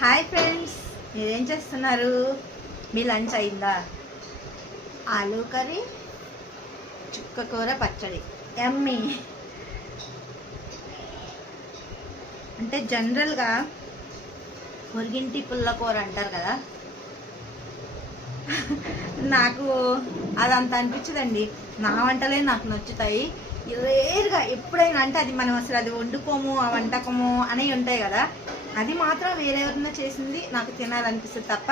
Hi friends మీరేం చేస్తున్నారు? మీ lunch అయిందా? ఆలూ కర్రీ చుక్క కూర పచ్చడి. ఎమ్మి అంటే జనరల్గా పొరిగింటి పుల్ల కూర అంటారు కదా? నాకు అదంత అనిపించదండి. నా వంటలే నాకు నచ్చుతాయి. రేరుగా ఎప్పుడైనా అంటే అది మనం అసలు అది వండుకోము ఆ వంటకము అనేవి ఉంటాయి కదా? అది మాత్రం వేరెవరైనా చేసింది నాకు తినాలనిపిస్తుంది తప్ప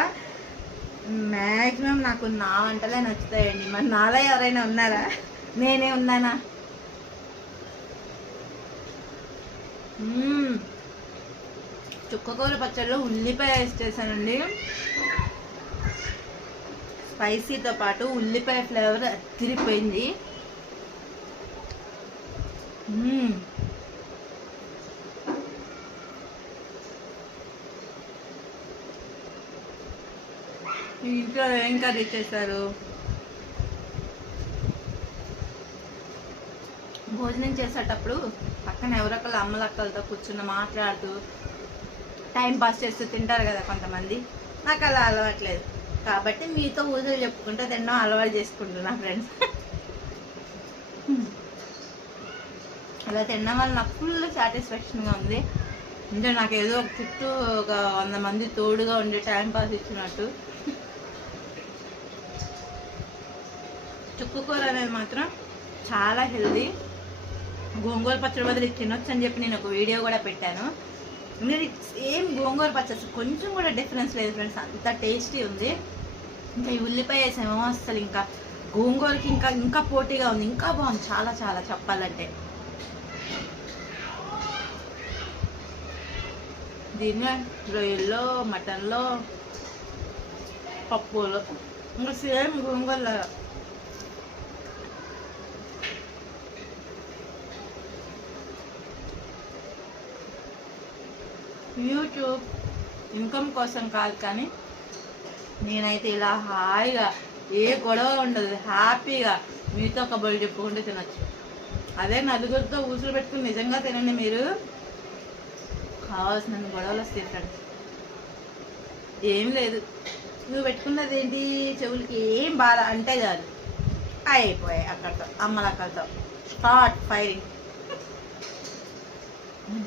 మ్యాక్సిమం నాకు నా వంటలే నచ్చుతాయండి. మరి నాలో ఎవరైనా ఉన్నారా? నేనే ఉన్నానా? చుక్కకూర పచ్చడిలో ఉల్లిపాయ వేసి చేశానండి. స్పైసీతో పాటు ఉల్లిపాయ ఫ్లేవర్ అతిరిపోయింది ఇంట్లో ఏం కర్రీ చేశారు? భోజనం చేసేటప్పుడు పక్కన ఎవరొకరు అమ్మలక్కలతో కూర్చుని మాట్లాడుతూ టైం పాస్ చేస్తూ తింటారు కదా కొంతమంది. నాకు అలా అలవాట్లేదు. కాబట్టి మీతో ఊజలు చెప్పుకుంటూ తినడం అలవాటు చేసుకుంటున్నా ఫ్రెండ్స్. అలా తినడం వల్ల నాకు ఫుల్ సాటిస్ఫాక్షన్గా ఉంది. అంటే నాకు ఏదో ఒక చుట్టూ ఒక వంద మంది తోడుగా ఉండే టైం పాస్ ఇచ్చినట్టు. చుక్కుకూర అనేది మాత్రం చాలా హెల్దీ. గోంగూర పచ్చడి బదులు తినొచ్చని తినొచ్చు అని చెప్పి నేను ఒక వీడియో కూడా పెట్టాను. మీరు సేమ్ గోంగూర పచ్చడి కొంచెం కూడా డిఫరెన్స్ లేదు ఫ్రెండ్స్ అంత టేస్టీ ఉంది. ఇంకా ఈ ఉల్లిపాయ వేసామో అసలు ఇంకా గోంగూరకి ఇంకా ఇంకా పోటీగా ఉంది ఇంకా బాగుంది చాలా చాలా చెప్పాలంటే. దీన్ని రొయ్యల్లో మటన్లో పప్పులో ఇంకా సేమ్ గోంగూరలో యూట్యూబ్ ఇన్కమ్ కోసం కాదు కానీ నేనైతే ఇలా హాయిగా ఏ గొడవ ఉండదు హ్యాపీగా మీతో కబుర్లు చెప్పుకుంటూ తినొచ్చు. అదే నలుగురితో ఊసులు పెట్టుకుని నిజంగా తినండి మీరు. కావాల్సిన గొడవలు వస్తాయి ఫ్రెండ్స్ ఏం లేదు. నువ్వు పెట్టుకున్నది ఏంటి? చెవులకి ఏం బాధ? అంటే చాలు. అయిపోయాయి అక్కడితో అమ్మలక్కలతో స్టార్ట్ ఫైరింగ్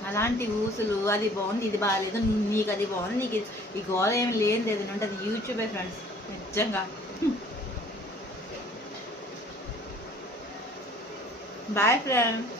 అలాంటి ఊసులు అది బాగుంది ఇది బాగాలేదు నీకు అది బాగుంది నీకు ఈ గోల ఏం లేని లేదు అంటే అది యూట్యూబే ఫ్రెండ్స్ నిజంగా. Boy friends